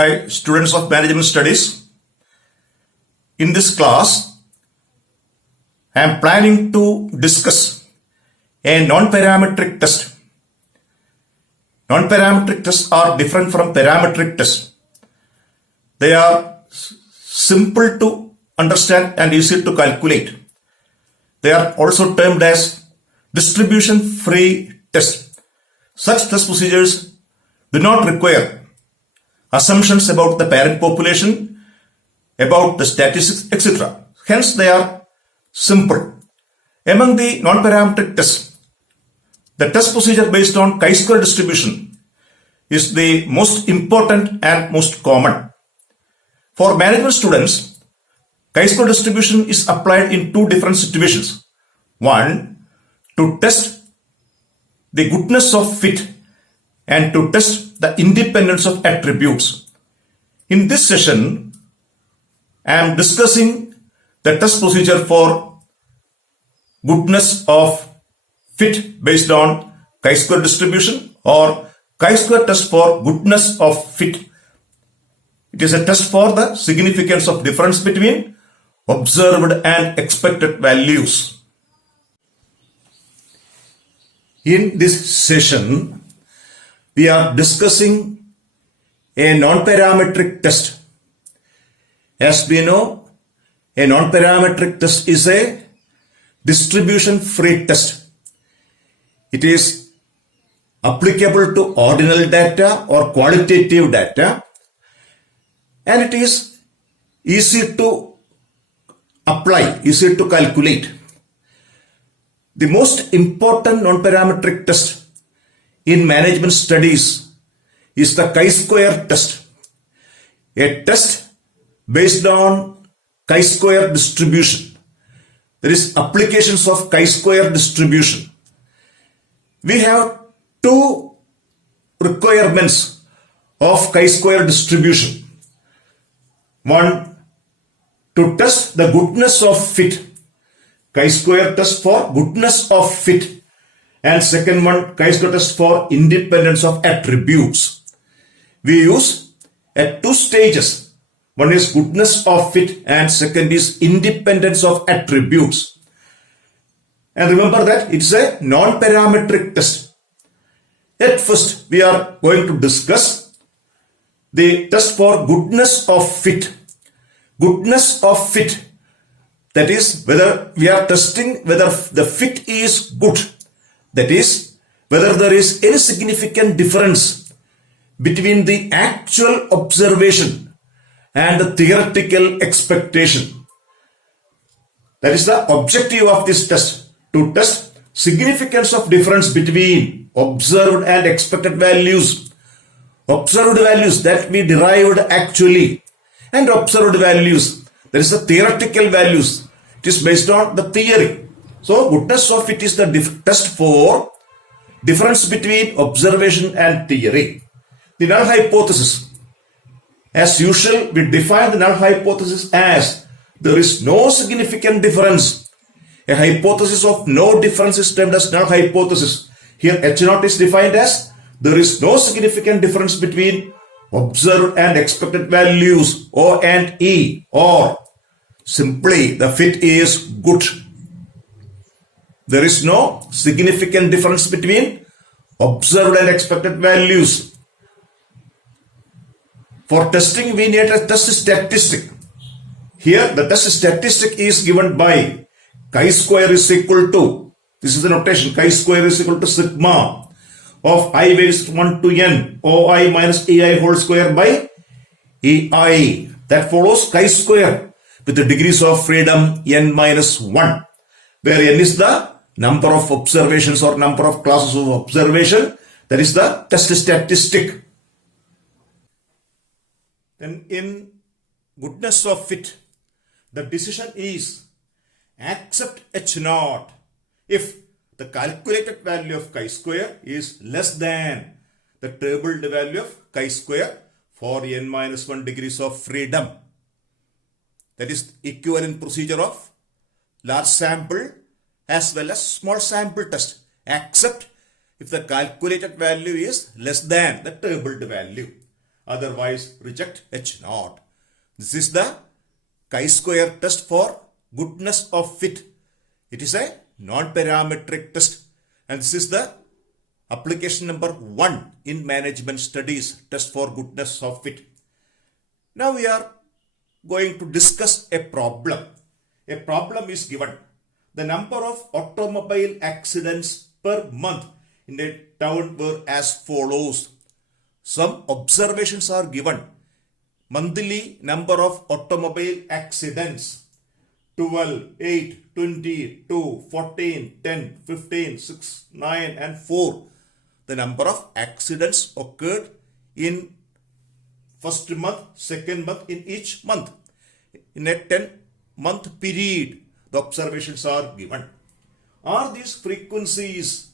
Hi, students of Management Studies. In this class, I am planning to discuss a non-parametric test. Non-parametric tests are different from parametric tests. They are simple to understand and easy to calculate. They are also termed as distribution-free tests. Such test procedures do not require assumptions about the parent population, about the statistics, etc. Hence, they are simple. Among the non-parametric tests, the test procedure based on chi-square distribution is the most important and most common. For management students, chi-square distribution is applied in two different situations. One, to test the goodness of fit and to test the independence of attributes. In this session, I am discussing the test procedure for goodness of fit based on chi-square distribution or chi-square test for goodness of fit. It is a test for the significance of difference between observed and expected values. In this session, we are discussing a non-parametric test. As we know, a non-parametric test is a distribution-free test. It is applicable to ordinal data or qualitative data, and it is easy to apply, easy to calculate. The most important non-parametric test in management studies is the chi-square test, a test based on chi-square distribution. There is applications of chi-square distribution. We have two requirements of chi-square distribution. One, to test the goodness of fit, chi-square test for goodness of fit. And second one, chi-square test for independence of attributes. We use at two stages. One is goodness of fit and second is independence of attributes. And remember that it's a non-parametric test. At first, we are going to discuss the test for goodness of fit. Goodness of fit, that is whether we are testing whether the fit is good. That is, whether there is any significant difference between the actual observation and the theoretical expectation. That is the objective of this test, to test significance of difference between observed and expected values. Observed values that we derived actually, and observed values, that is the theoretical values. It is based on the theory. So, goodness of fit is the test for difference between observation and theory. The null hypothesis. As usual, we define the null hypothesis as there is no significant difference. A hypothesis of no difference is termed as null hypothesis. Here, H0 is defined as there is no significant difference between observed and expected values O and E, or simply the fit is good. There is no significant difference between observed and expected values. For testing, we need a test statistic. Here, the test statistic is given by chi-square is equal to, this is the notation, chi-square is equal to sigma of I raised 1 to n OI minus EI whole square by EI. That follows chi-square with the degrees of freedom n minus 1, where n is the number of observations or number of classes of observation. That is the test statistic. Then in goodness of fit, the decision is accept H0 if the calculated value of chi-square is less than the tabled value of chi-square for n minus 1 degrees of freedom. That is equivalent procedure of large sample as well as small sample test, except if the calculated value is less than the tabled value. otherwise reject H0. This is the chi-square test for goodness of fit. It is a non-parametric test, and this is the application number 1 in management studies, test for goodness of fit. Now we are going to discuss a problem. A problem is given. The number of automobile accidents per month in a town were as follows. Some observations are given. Monthly number of automobile accidents: 12, 8, 20, 2, 14, 10, 15, 6, 9 and 4. The number of accidents occurred in first month, second month, in each month. In a 10-month period, the observations are given. Are these frequencies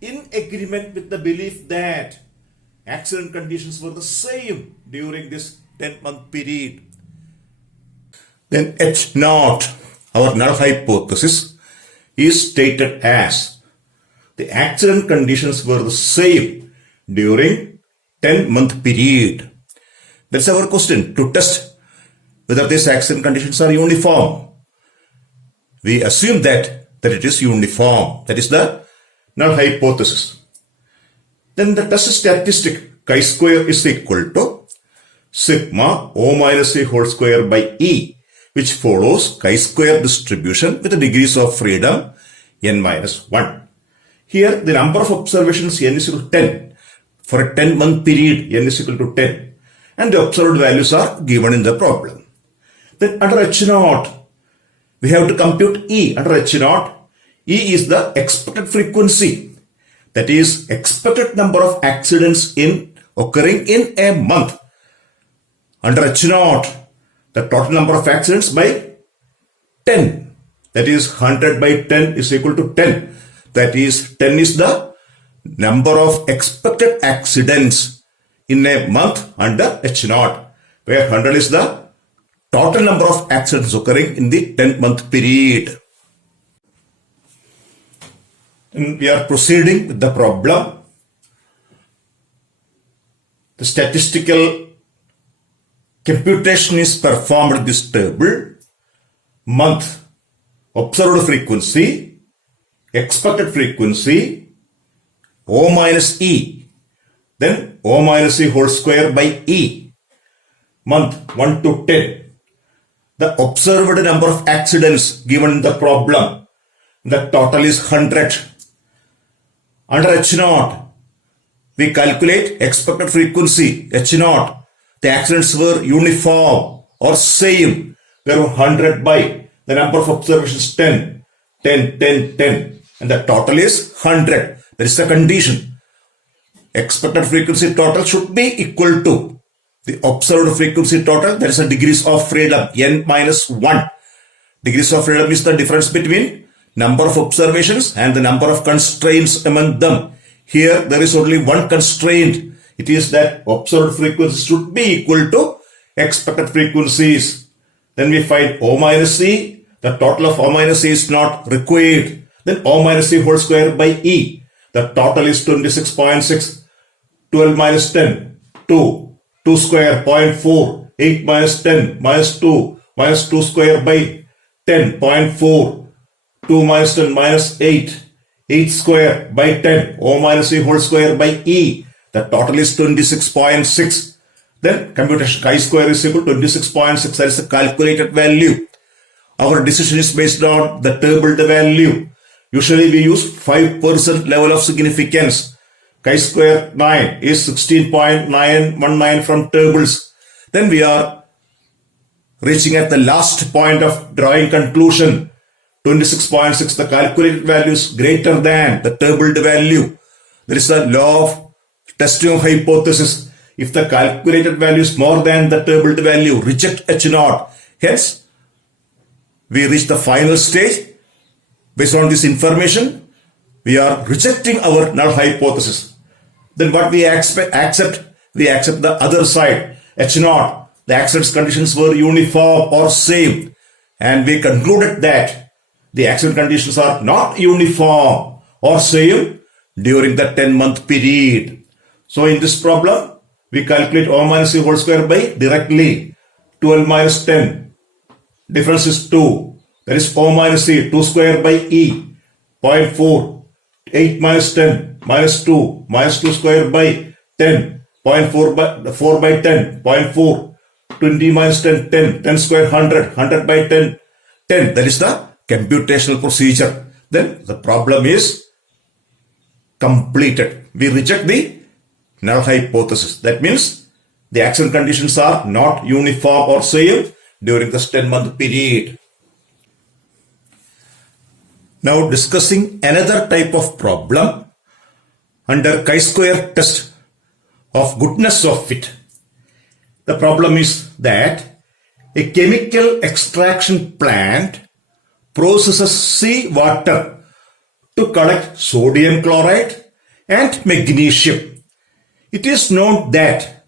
in agreement with the belief that accident conditions were the same during this 10-month period? Then H0, our null hypothesis, is stated as the accident conditions were the same during 10-month period. That's our question, to test whether these accident conditions are uniform. We assume that it is uniform. That is the null hypothesis. Then the test statistic chi-square is equal to sigma O minus A whole square by E, which follows chi-square distribution with the degrees of freedom n minus 1. Here the number of observations n is equal to 10. For a 10-month period, n is equal to 10. And the observed values are given in the problem. Then under H0, we have to compute E. Under H0, E is the expected frequency. That is, expected number of accidents occurring in a month. Under H0, the total number of accidents by 10. That is, 100 by 10 is equal to 10. That is, 10 is the number of expected accidents in a month under H0, where 100 is the total number of accidents occurring in the 10-month period. And we are proceeding with the problem. The statistical computation is performed in this table. Month, observed frequency, expected frequency, O minus E, then O minus E whole square by E. Month 1 to 10. The observed number of accidents given in the problem, the total is 100. Under H0, we calculate expected frequency, H0. The accidents were uniform or same. There were 100 by the number of observations 10, 10, 10, 10. And the total is 100. That is the condition. Expected frequency total should be equal to the observed frequency total, that is the degrees of freedom, n minus 1. Degrees of freedom is the difference between number of observations and the number of constraints among them. Here there is only one constraint. It is that observed frequencies should be equal to expected frequencies. Then we find O minus E. The total of O minus E is not required. Then O minus E whole square by E. The total is 26.6. 12 minus 10, 2. 2 square, 0.4. 8 minus 10, minus 2. Minus 2 square by 10, 0.4. 2 minus 10, minus 8. 8 square by 10. O minus E whole square by E. The total is 26.6. Then computation chi-square is equal to 26.6. That is the calculated value. Our decision is based on the tabled value. Usually we use 5% level of significance. Chi-square 9 is 16.919 from tables. Then we are reaching at the last point of drawing conclusion. 26.6, the calculated value is greater than the tabled value. There is a law of testing of hypothesis. If the calculated value is more than the tabled value, reject H0. Hence, we reach the final stage. Based on this information, we are rejecting our null hypothesis. Then what we accept? We accept the other side, H0. The accident conditions were uniform or same. And we concluded that the accident conditions are not uniform or same during the 10-month period. So in this problem, We calculate O minus E whole square by directly 12 minus 10. Difference is 2. That is O minus E, 2 square by E, 0.4. 8 minus 10 minus 2 minus 2 square by 10, 0.4 by 4 by 10, 0.4. 20 minus 10, 10. 10 square 100, 100 by 10, 10. That is the computational procedure. Then the problem is completed. We reject the null hypothesis. That means the action conditions are not uniform or same during this 10-month period. Now discussing another type of problem under chi-square test of goodness of fit. The problem is that a chemical extraction plant processes seawater to collect sodium chloride and magnesium. It is known that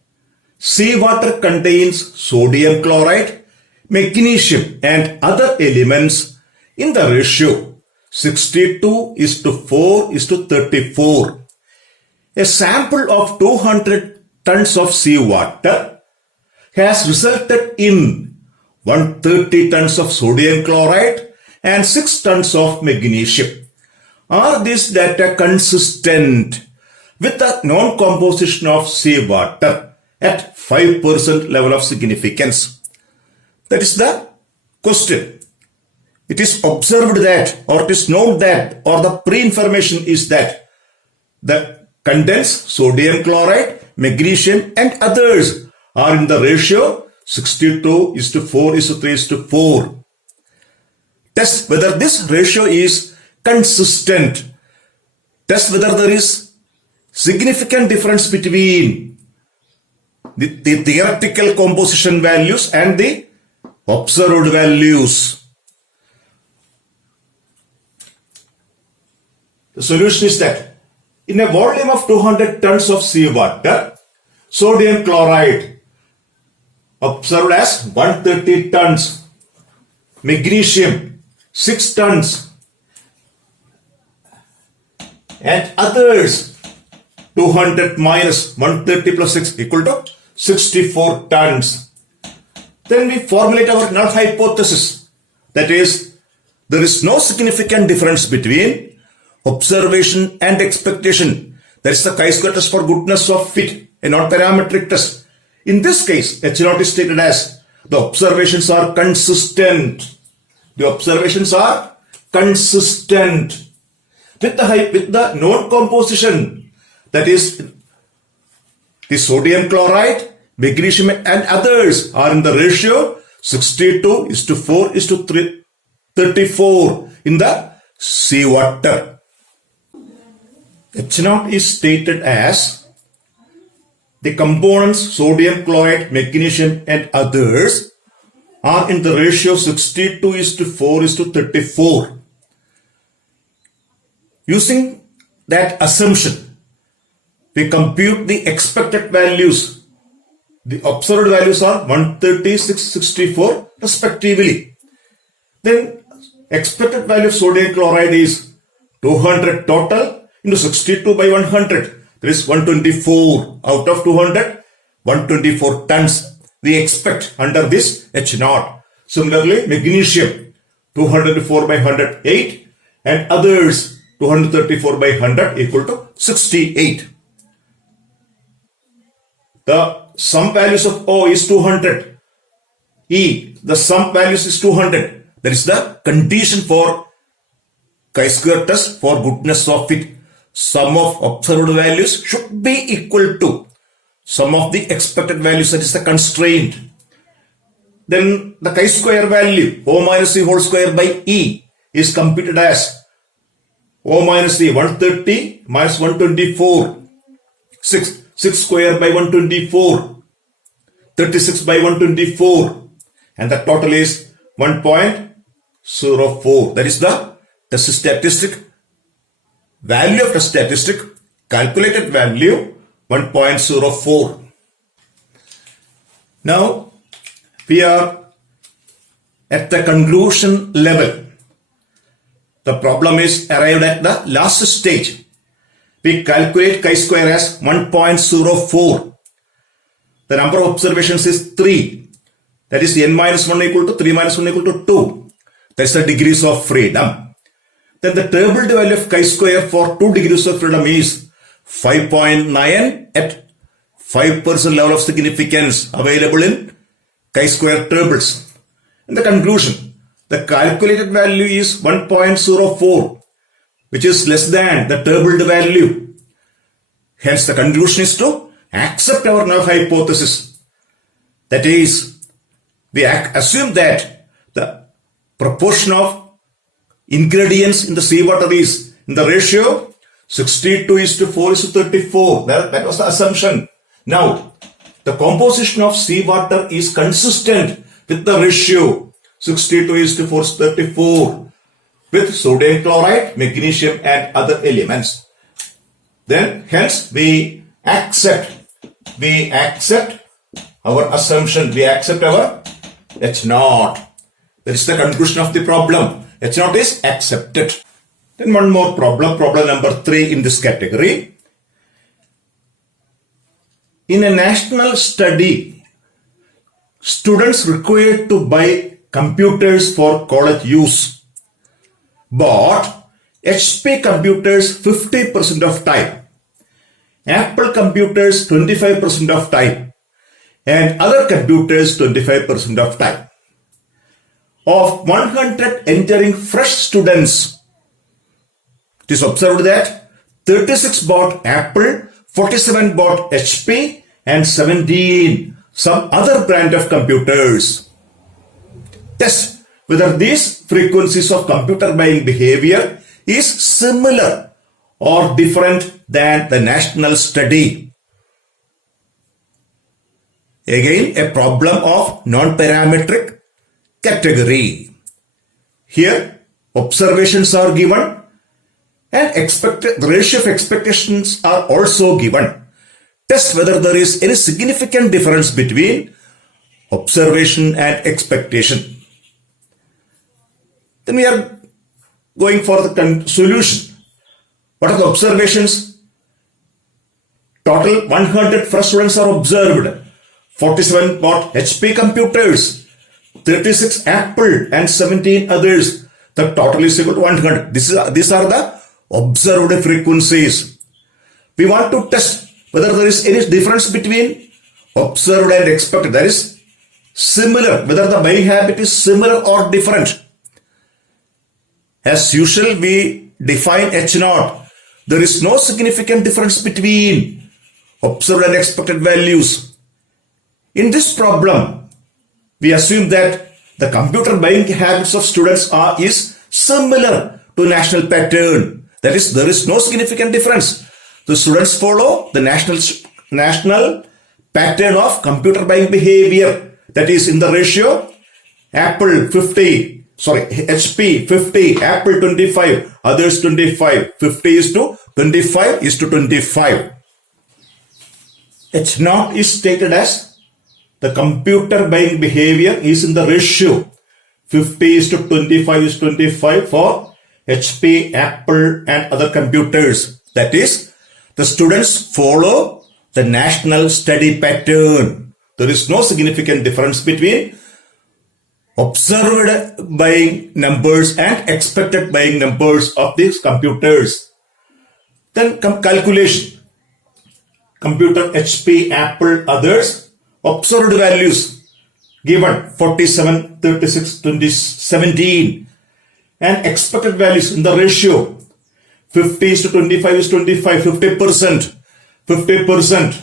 seawater contains sodium chloride, magnesium and other elements in the ratio 62:4:34. A sample of 200 tons of seawater has resulted in 130 tons of sodium chloride and 6 tons of magnesium. Are these data consistent with the known composition of seawater at 5% level of significance? That is the question. It is observed that, or it is known that, or the pre-information is that the condensed sodium chloride, magnesium and others are in the ratio 62:4:3:4. Test whether this ratio is consistent. Test whether there is significant difference between the theoretical composition values and the observed values. The solution is that in a volume of 200 tons of seawater, sodium chloride observed as 130 tons, magnesium 6 tons and others 200 minus 130 plus 6 equal to 64 tons. Then we formulate our null hypothesis. That is, there is no significant difference between observation and expectation. That is the chi-square test for goodness of fit, a non-parametric test. In this case, H0 is stated as the observations are consistent. The observations are consistent with the known composition. That is, the sodium chloride, magnesium and others are in the ratio 62:4:34 in the seawater. H0 is stated as the components sodium chloride, magnesium and others are in the ratio 62:4:34. Using that assumption, we compute the expected values. The observed values are 130, 664 respectively. Then expected value of sodium chloride is 200 total into 62 by 100. There is 124 out of 200, 124 tons we expect under this H0. Similarly, magnesium 204 by 108 and others 234 by 100 equal to 68. The sum values of O is 200. E, the sum values is 200. That is the condition for chi-square test for goodness of fit. Sum of observed values should be equal to sum of the expected values, that is the constraint. Then the chi-square value O minus E whole square by E is computed as O minus E 130 minus 124, 6 square by 124, 36 by 124 and the total is 1.04. That is the test statistic. Value of the statistic, calculated value 1.04. Now we are at the conclusion level. The problem is arrived at the last stage. We calculate chi-square as 1.04. the number of observations is 3. That is n minus 1 equal to 3 minus 1 equal to 2. That's the degrees of freedom. Then the tabled value of chi-square for 2 degrees of freedom is 5.9 at 5% level of significance available in chi-square tables. In the conclusion, the calculated value is 1.04, which is less than the tabled value. Hence, the conclusion is to accept our null hypothesis. That is, we assume that the proportion of ingredients in the seawater is in the ratio 62:4:34. That was the assumption. Now, the composition of seawater is consistent with the ratio 62:4:34 with sodium chloride, magnesium and other elements. Then, hence, we accept our assumption, we accept our H0. That is the conclusion of the problem. H0 is accepted. Then one more problem number 3 in this category. In a national study, students required to buy computers for college use bought HP computers 50% of time, Apple computers 25% of time, and other computers 25% of time. Of 100 entering fresh students, it is observed that 36 bought Apple, 47 bought HP, and 17 some other brand of computers. Test whether these frequencies of computer buying behavior is similar or different than the national study. Again, a problem of non-parametric category. Here, observations are given and the ratio of expectations are also given. Test whether there is any significant difference between observation and expectation. Then we are going for the solution. What are the observations? Total 100 fresh students are observed. 47 bought HP computers, 36 Apple and 17 others. The total is equal to 100. These are the observed frequencies. We want to test whether there is any difference between observed and expected. That is similar, whether the buying habit is similar or different. As usual, we define H0. There is no significant difference between observed and expected values. In this problem, we assume that the computer buying habits of students is similar to national pattern. That is, there is no significant difference. The students follow the national pattern of computer buying behavior. That is in the ratio HP 50, Apple 25, others 25. 50 is to 25 is to 25. H0 is stated as the computer buying behavior is in the ratio 50 is to 25 is 25 for HP, Apple and other computers. That is, the students follow the national study pattern. There is no significant difference between observed buying numbers and expected buying numbers of these computers. Then calculation. Computer HP, Apple, others. Observed values given 47, 36, 20, 17 and expected values in the ratio 50 is to 25 is 25, 50%.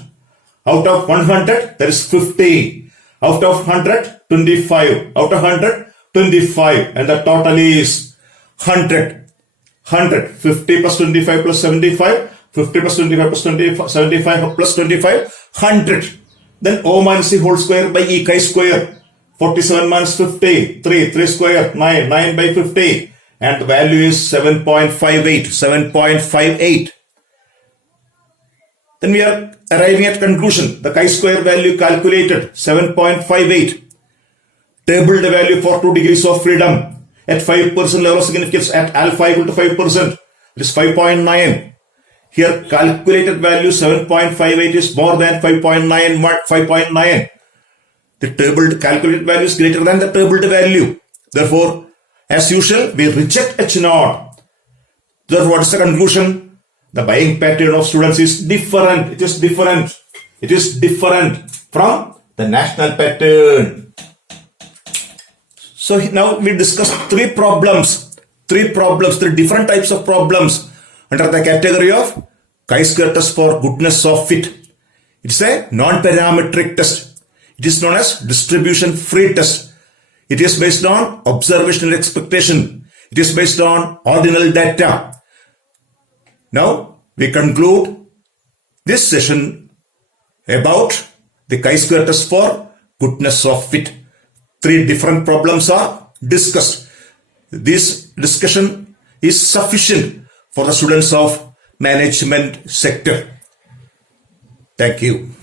Out of 100, there is 50. Out of 100, 25. Out of 100, 25. And the total is 100. 50 plus 25 plus 75. 50 plus 25 plus 25, 75 plus 25, 100. Then O minus C whole square by E chi square. 47 minus 50, 3 square, 9 by 50. And the value is 7.58. Then we are arriving at conclusion. The chi-square value calculated 7.58. Tabled value for 2 degrees of freedom at 5% level of significance at alpha equal to 5%. It is 5.9. Here calculated value 7.58 is more than 5.9. The tabled calculated value is greater than the tabled value. Therefore, as usual, we reject H naught. Therefore, what is the conclusion? The buying pattern of students is different. It is different. It is different from the national pattern. So now we discuss three different types of problems under the category of chi-square test for goodness of fit. It's a non-parametric test. It is known as distribution free test. It is based on observational expectation. It is based on ordinal data. Now we conclude this session about the chi-square test for goodness of fit. Three different problems are discussed. This discussion is sufficient for the students of management sector. Thank you.